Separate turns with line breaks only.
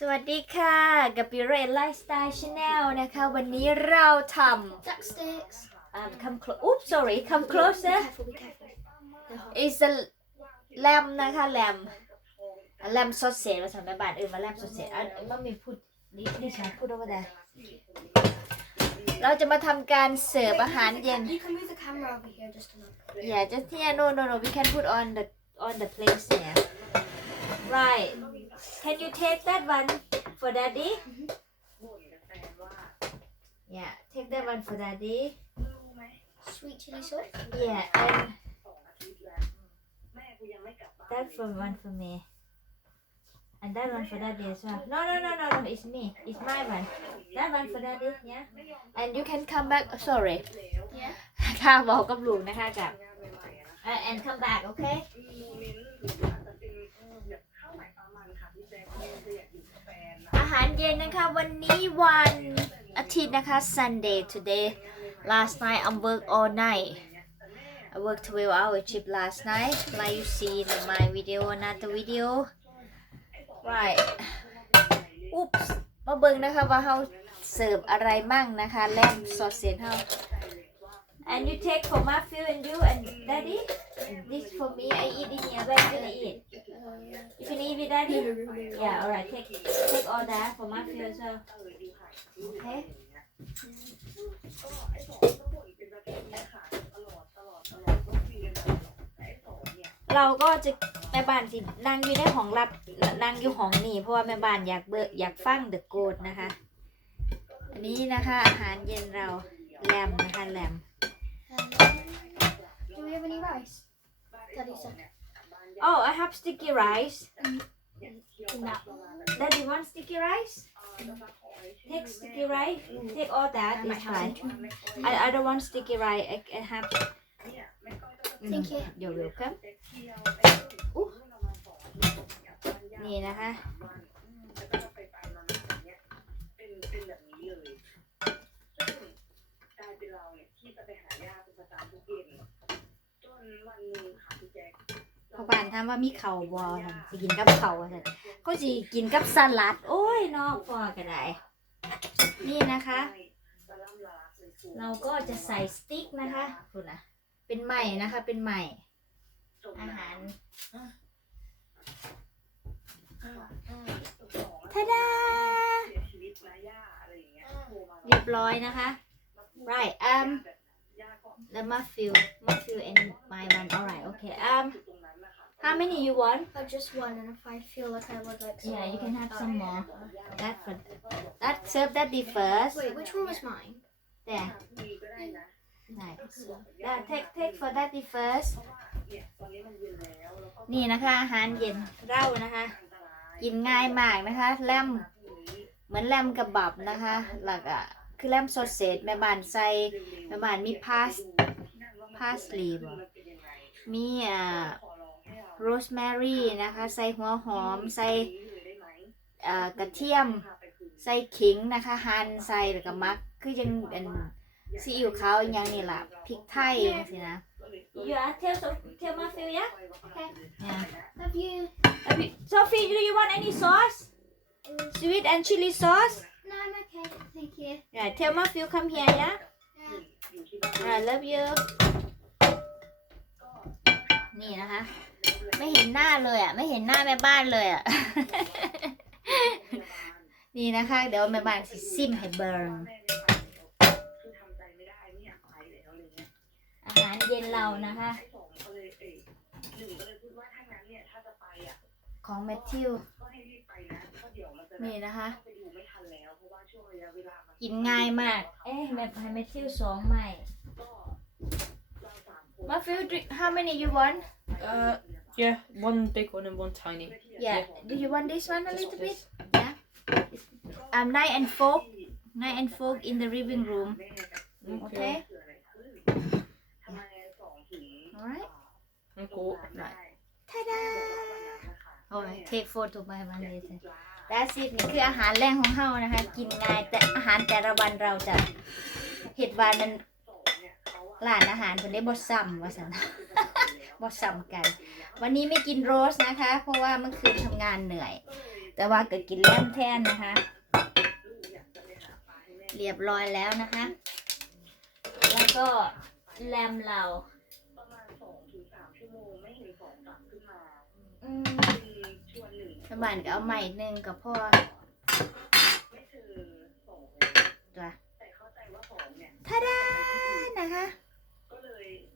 สวัสดีค่ะกับพิเรนไลฟ์สไตล์ชาแนลนะคะวันนี้เราทำ duck sticks um, come close oops sorry come close นะ is a lamb นะคะ lamb a lamb sausage ภาษาแม่บ้านเออมา lamb sausage อ่ะมามีพูดนี่นี่ฉันพูดว่าไงเราจะมาทำการเสิร์ฟอาหารเย็น yeah just here no no no we can put on the on the plate there right Can you take that one for daddy? Yeah, take that one for daddy. Sweet chili sauce. Yeah, and that for one for me. And that one for daddy as well. No, no, no, no, no. It's me. It's my one. That one for daddy. Yeah. And you can come back. Oh, sorry. Yeah. ข้าบอกกับลุงนะคะกับ And come back, okay? อาหารเย็นนะคะวันนี้วันอาทิตย์นะคะ Sunday today last night I'm work all night I work t 1 l hour s r i p last night like you see in my video a not h e r video right oops มาเบิ่งนะคะว่าเขาเสิร์ฟอะไรมั่งนะคะ แลมซอสเซนเขา and you take for m a t t h e w and you and daddy and this for me i eat in here where are you gonna eat you can eat with daddy yeah all right take take all that for m a t t h e w as well okay เราก็จะแม่บ้านสินางอยู่ในห้องรับนางอยู่ห้องนี้เพราะว่าแม่บ้านอยากเบิกอยากฟังเดอะโกดนะคะอันี้นะคะอาหารเย็นเราแลมนะคะแลม rice. 30 Oh, I have sticky rice. Mm -hmm. Mm -hmm. No. Daddy, want sticky rice? Mm -hmm. Take sticky rice. Mm -hmm. Take all that. It's fine. Mm -hmm. I, I don't want sticky rice. I, I have. Thank mm. you. You're welcome. Ooh. นี่นะคะ mm -hmm. พอบานถามว่ามีเข่าบอลจะกินกับเข่าเก็จะกินกับสลัด โอ้ยนอกฟอก็ไหนนี่นะคะ เราก็จะใส่สติ๊กนะคะคุณนะเป็นใหม่นะคะเป็นใหม่อาหารท่าดาเรียบร้อยนะคะ right um let me feel my feel and my one all right okay um how many you want
i just one and if i feel like i would like
yeah you can have some more that for that serve that the first
wait which one was mine there
yeah. นี่เทคเทค for that the first นี่นะคะอาหารเย็นเรานะคะกินง่ายมากนะคะแลมเหมือนแลมกระบับนะคะหลักอ่ะคือแลมสดเสรแม่บ้านใส่แม่บ้านมีพาสพาสลีบมีอ่าโรสแมรี่นะคะใส่หัวหอมใส่กระเทียมใส่ขิงนะคะหั่นใส่แร้วกมัก คือยังเป็นซีอิ๊วขาวอย่างนี้ละพริกไทยอย่างสินะอยู่อ่ะเทลโซเทลมาฟิลยะโอเค Have you Have you Sophie do you want any sauce sweet and chili sauce you. Yeah, tell my few come here, yeah? Yeah. I love you. นี่นะคะ ไม่เห็นหน้าเลยอ่ะ ไม่เห็นหน้าแม่บ้านเลยอ่ะ นี่นะคะ เดี๋ยวแม่บ้านสิซิมให้เบิร์นอาหารเย็นเรานะคะ ของแมทธิวมีนะคะกินง่ายมาก เอ๊ะแมทไฟแมทิวสองใหม่มาฟิล how many you want
เอ่อ yeah one big one and one tiny
yeah, yeah. do you want this one a little bit yeah um knife and fork knife and fork in the living room okay alright ท่าด้าเทคโฟถูกไปมันเลยแต่สิบนี่คืออาหารแรงของเฮานะคะ กินง่าย แต่อาหารแต่ละวันเราจะเห็ดวานมันหลานอาหารคนได้บดซ้ำว่าสันบดซ้ำกัน วันนี้ไม่กินโรสนะคะ เพราะว่าเมื่อคืนทำงานเหนื่อย แต่ว่ากิดกินแลมแท่นนะคะ เรียบร้อยแล้วนะคะ แล้วก็แลมเรา่วมเหลาประมานเดี๋ยวเอาใหม่หนึ่งกับพ่อ